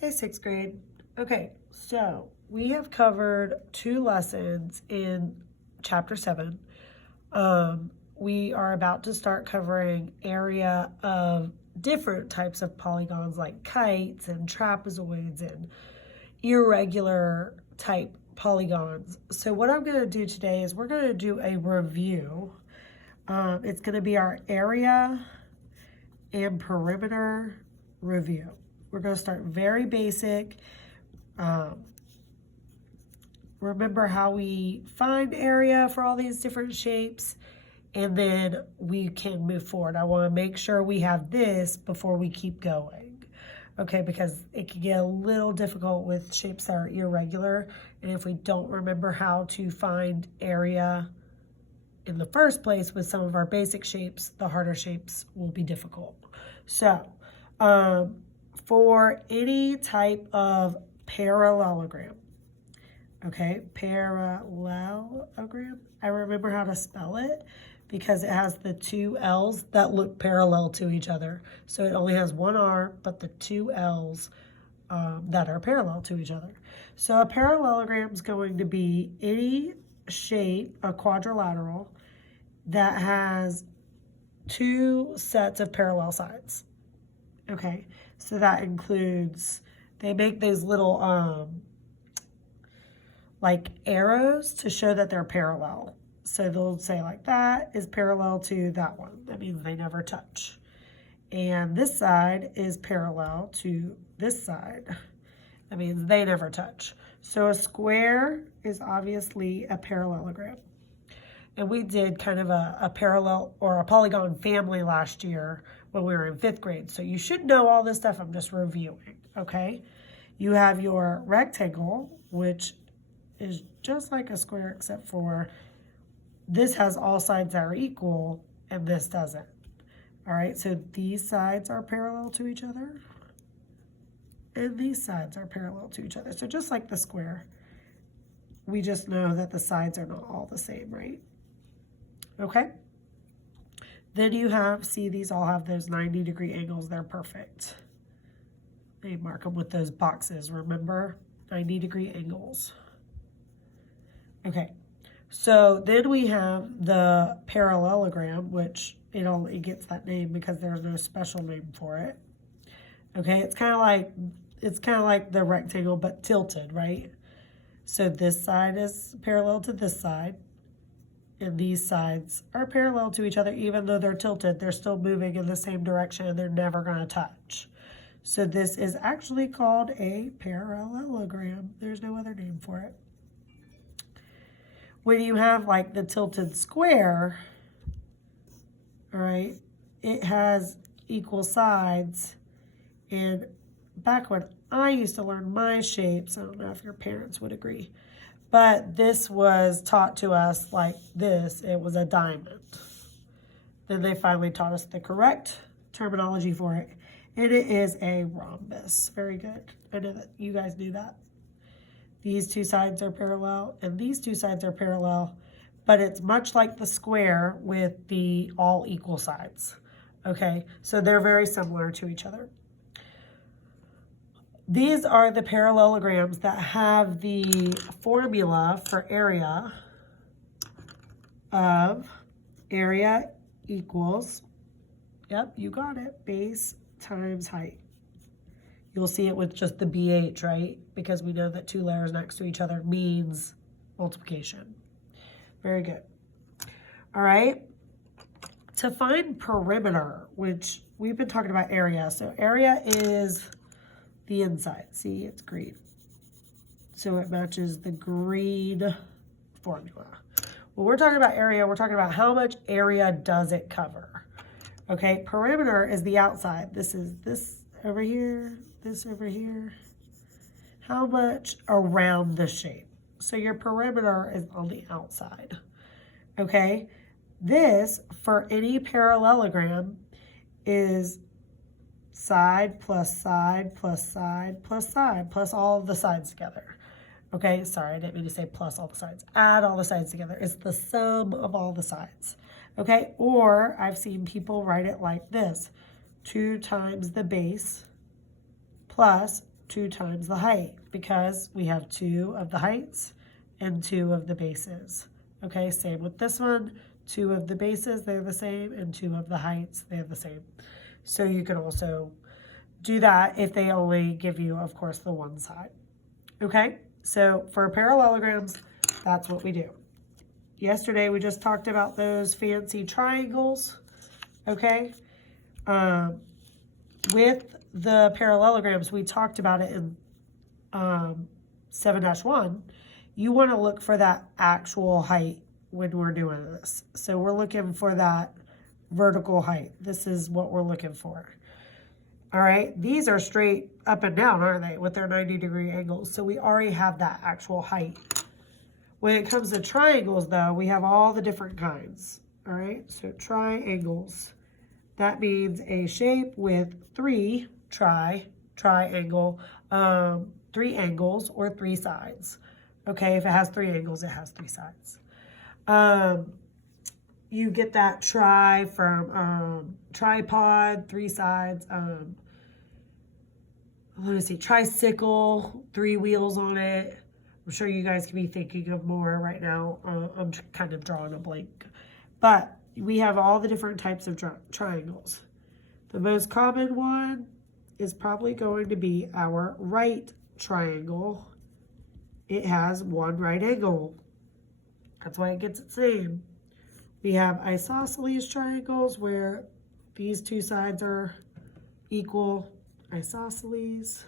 Hey, sixth grade. Okay, so we have covered 2 lessons in chapter 7. We are about to start covering area of different types of polygons like kites and trapezoids and irregular type polygons. So what I'm going to do today is we're going to do a review. It's going to be our area and perimeter review. We're going to start very basic. Remember how we find area for all these different shapes, and then we can move forward. I want to make sure we have this before we keep going. Okay, because it can get a little difficult with shapes that are irregular, and if we don't remember how to find area in the first place with some of our basic shapes, the harder shapes will be difficult. So, for any type of parallelogram, okay, parallelogram, I remember how to spell it because it has the 2 L's that look parallel to each other. So it only has 1 R, but the 2 L's that are parallel to each other. So a parallelogram is going to be any shape, a quadrilateral, that has 2 sets of parallel sides. Okay, so that includes, they make those little like arrows to show that they're parallel. So they'll say like that is parallel to that one. That means they never touch. And this side is parallel to this side. That means they never touch. So a square is obviously a parallelogram. And we did kind of a parallel or a polygon family last year when we were in 5th grade. So you should know all this stuff. I'm just reviewing, okay? You have your rectangle, which is just like a square except for this has all sides that are equal and this doesn't. All right, so these sides are parallel to each other and these sides are parallel to each other. So just like the square, we just know that the sides are not all the same, right? Okay. Then you have, see, these all have those 90-degree angles. They're perfect. They mark them with those boxes, remember? 90-degree angles. Okay, so then we have the parallelogram, which it only gets that name because there's no special name for it. Okay, it's kind of like the rectangle but tilted, right? So this side is parallel to this side, and these sides are parallel to each other. Even though they're tilted, they're still moving in the same direction and they're never going to touch. So this is actually called a parallelogram. There's no other name for it. When you have like the tilted square, all right, it has equal sides. And back when I used to learn my shapes, I don't know if your parents would agree, but this was taught to us like this. It was a diamond. Then they finally taught us the correct terminology for it, and it is a rhombus. Very good. I know that you guys knew that. These 2 sides are parallel, and these 2 sides are parallel, but it's much like the square with the all equal sides. Okay, so they're very similar to each other. These are the parallelograms that have the formula for area of area equals, yep, you got it, base times height. You'll see it with just the BH, right? Because we know that 2 layers next to each other means multiplication. Very good. All right. To find perimeter, which we've been talking about area. So area is the inside. See, it's green. So it matches the green formula. When we're talking about area, we're talking about how much area does it cover. Okay, perimeter is the outside. This is this over here, this over here. How much around the shape? So your perimeter is on the outside. Okay, this for any parallelogram is side plus side plus side plus side plus all of the sides together. Okay, sorry, I didn't mean to say plus all the sides. Add all the sides together. It's the sum of all the sides. Okay, or I've seen people write it like this. 2 times the base plus 2 times the height because we have 2 of the heights and 2 of the bases. Okay, same with this one. 2 of the bases, they're the same, and 2 of the heights, they're the same. So you can also do that if they only give you, of course, the one side. Okay, so for parallelograms, that's what we do. Yesterday, we just talked about those fancy triangles, okay? With the parallelograms, we talked about it in 7-1. You want to look for that actual height when we're doing this. So we're looking for that vertical height. This is what we're looking for. All right, these are straight up and down, aren't they, with their 90-degree angles? So we already have that actual height. When it comes to triangles, though, we have all the different kinds. All right, so triangles. That means a shape with 3 triangle, 3 angles or 3 sides. Okay, if it has 3 angles, it has 3 sides. You get that tri from tripod, 3 sides. Let me see, tricycle, 3 wheels on it. I'm sure you guys can be thinking of more right now. I'm kind of drawing a blank. But we have all the different types of triangles. The most common one is probably going to be our right triangle. It has 1 right angle. That's why it gets its name. We have isosceles triangles where these 2 sides are equal. Isosceles.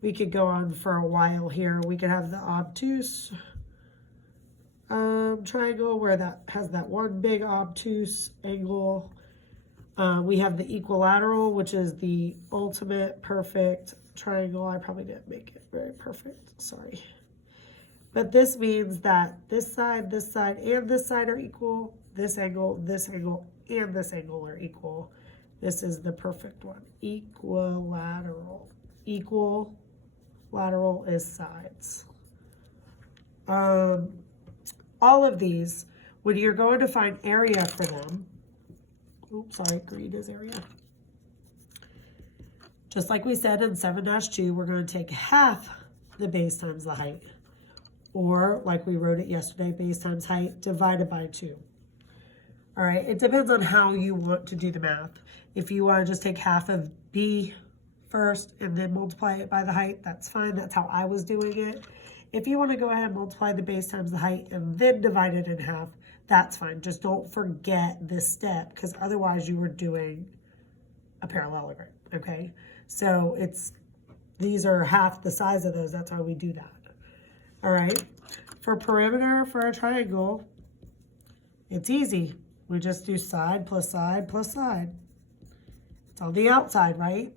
We could go on for a while here. We could have the obtuse triangle where that has that 1 big obtuse angle. We have the equilateral, which is the ultimate perfect triangle. I probably didn't make it very perfect, sorry. But this means that this side, and this side are equal. This angle, and this angle are equal. This is the perfect one. Equilateral. Equilateral is sides. All of these, when you're going to find area for them, oops, sorry, green is area. Just like we said in 7-2, we're going to take half the base times the height. Or, like we wrote it yesterday, base times height divided by 2. All right, it depends on how you want to do the math. If you want to just take half of B first and then multiply it by the height, that's fine. That's how I was doing it. If you want to go ahead and multiply the base times the height and then divide it in half, that's fine. Just don't forget this step because otherwise you were doing a parallelogram, okay? So these are half the size of those. That's why we do that. All right, for perimeter for a triangle, it's easy. We just do side plus side plus side. It's on the outside, right?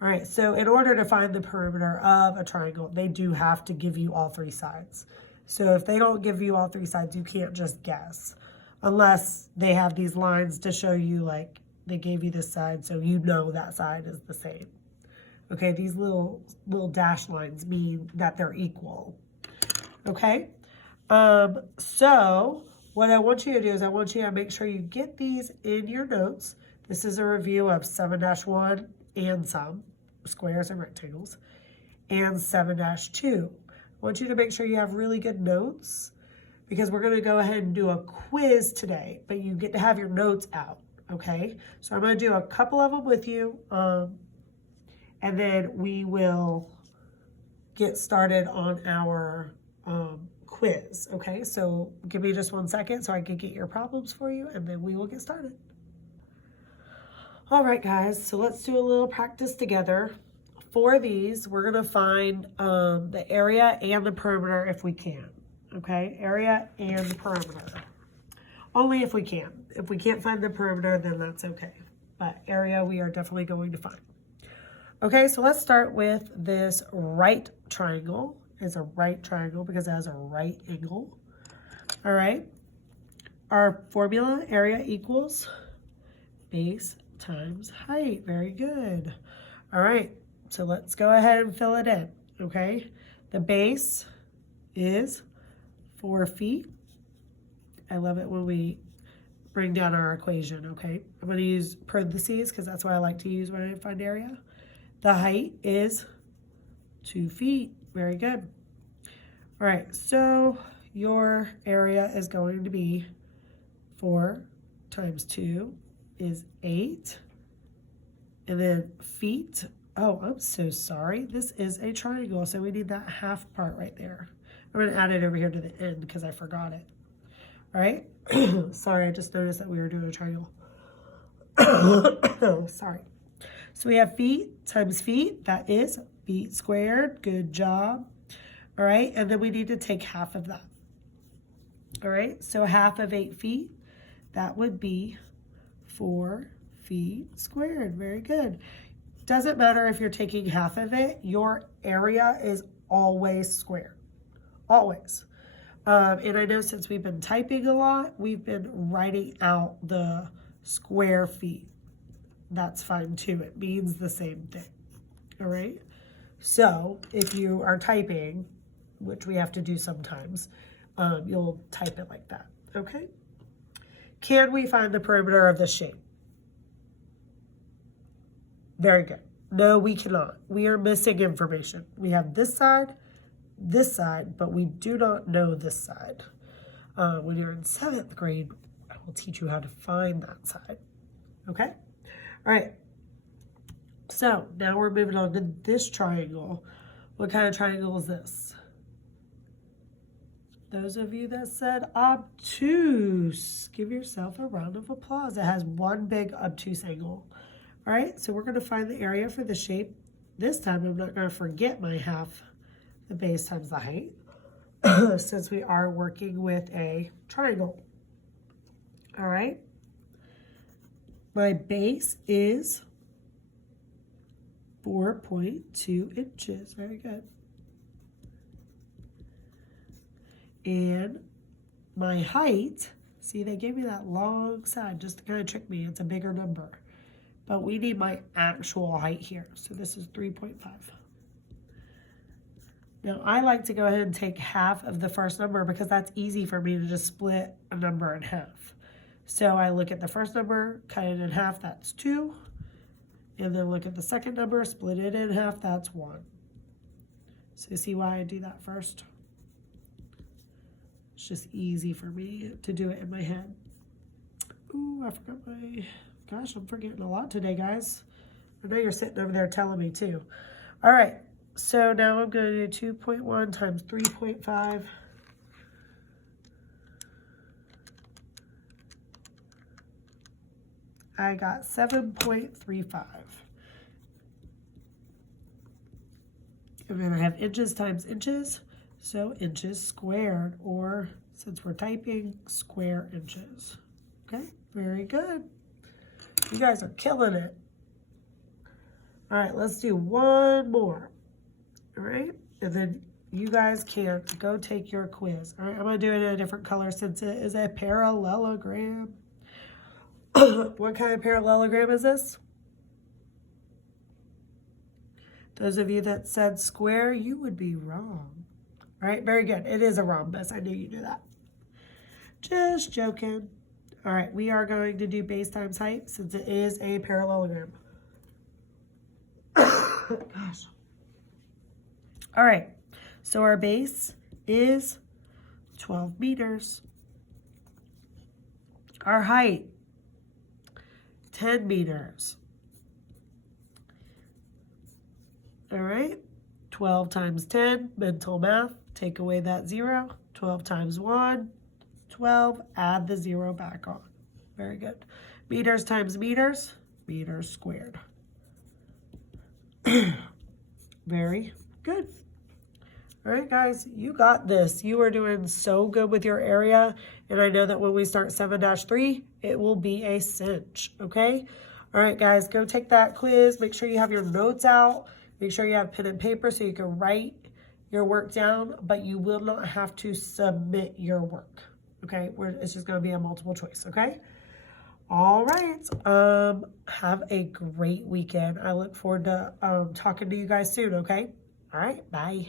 All right, so in order to find the perimeter of a triangle, they do have to give you all 3 sides. So if they don't give you all 3 sides, you can't just guess. Unless they have these lines to show you, like, they gave you this side, so you know that side is the same. Okay, these little dash lines mean that they're equal. Okay, so what I want you to do is I want you to make sure you get these in your notes. This is a review of 7-1 and some squares and rectangles and 7-2. I want you to make sure you have really good notes because we're going to go ahead and do a quiz today, but you get to have your notes out, okay? So I'm going to do a couple of them with you, and then we will get started on our quiz, okay? So give me just 1 second so I can get your problems for you, and then we will get started. All right, guys, so let's do a little practice together. For these, we're going to find the area and the perimeter if we can, okay? Area and the perimeter. Only if we can. If we can't find the perimeter, then that's okay. But area, we are definitely going to find. Okay, so let's start with this right triangle. It's a right triangle because it has a right angle. All right. Our formula, area equals base times height. Very good. All right, so let's go ahead and fill it in, okay? The base is 4 feet. I love it when we bring down our equation, okay? I'm going to use parentheses because that's what I like to use when I find area. The height is 2 feet. Very good. All right, so your area is going to be 4 times 2 is 8. And then feet. Oh, I'm so sorry. This is a triangle, so we need that half part right there. I'm going to add it over here to the end because I forgot it. All right. Sorry, I just noticed that we were doing a triangle. Sorry. So we have feet times feet. That is feet squared. Good job. All right. And then we need to take half of that. All right. So half of 8 feet, that would be 4 feet squared. Very good. Doesn't matter if you're taking half of it. Your area is always square. Always. And I know since we've been typing a lot, we've been writing out the square feet. That's fine too. It means the same thing. All right. So if you are typing, which we have to do sometimes, you'll type it like that. Okay. Can we find the perimeter of the shape? Very good. No, we cannot. We are missing information. We have this side, but we do not know this side. When you're in 7th grade, I will teach you how to find that side. Okay? All right. So now we're moving on to this triangle. What kind of triangle is this? Those of you that said obtuse, give yourself a round of applause. It has one big obtuse angle. All right, so we're going to find the area for the shape. This time I'm not going to forget my half the base times the height since we are working with a triangle. All right, my base is 4.2 inches. Very good. And my height, see, they gave me that long side just to kind of trick me. It's a bigger number. But we need my actual height here. So this is 3.5. Now, I like to go ahead and take half of the first number because that's easy for me to just split a number in half. So I look at the first number, cut it in half, that's 2. And then look at the second number, split it in half, that's 1. So see why I do that first? It's just easy for me to do it in my head. Ooh, I forgot my... Gosh, I'm forgetting a lot today, guys. I know you're sitting over there telling me too. All right, so now I'm going to do 2.1 times 3.5. I got 7.35. And then I have inches times inches, so inches squared, or since we're typing, square inches. Okay, very good. You guys are killing it. All right, let's do one more. All right, and then you guys can go take your quiz. All right, I'm going to do it in a different color since it is a parallelogram. What kind of parallelogram is this? Those of you that said square, you would be wrong. All right, very good. It is a rhombus. I knew you knew that. Just joking. All right, we are going to do base times height since it is a parallelogram. Gosh. All right, so our base is 12 meters. Our height, 10 meters. All right, 12 times 10, mental math, take away that 0. 12 times 1, 12, add the 0 back on. Very good. Meters times meters, meters squared. Very good. All right, guys, you got this. You are doing so good with your area, and I know that when we start 7-3, it will be a cinch, okay? All right, guys, go take that quiz. Make sure you have your notes out. Make sure you have pen and paper so you can write your work down, but you will not have to submit your work, okay? It's just going to be a multiple choice, okay? All right. Have a great weekend. I look forward to talking to you guys soon, okay? All right, bye.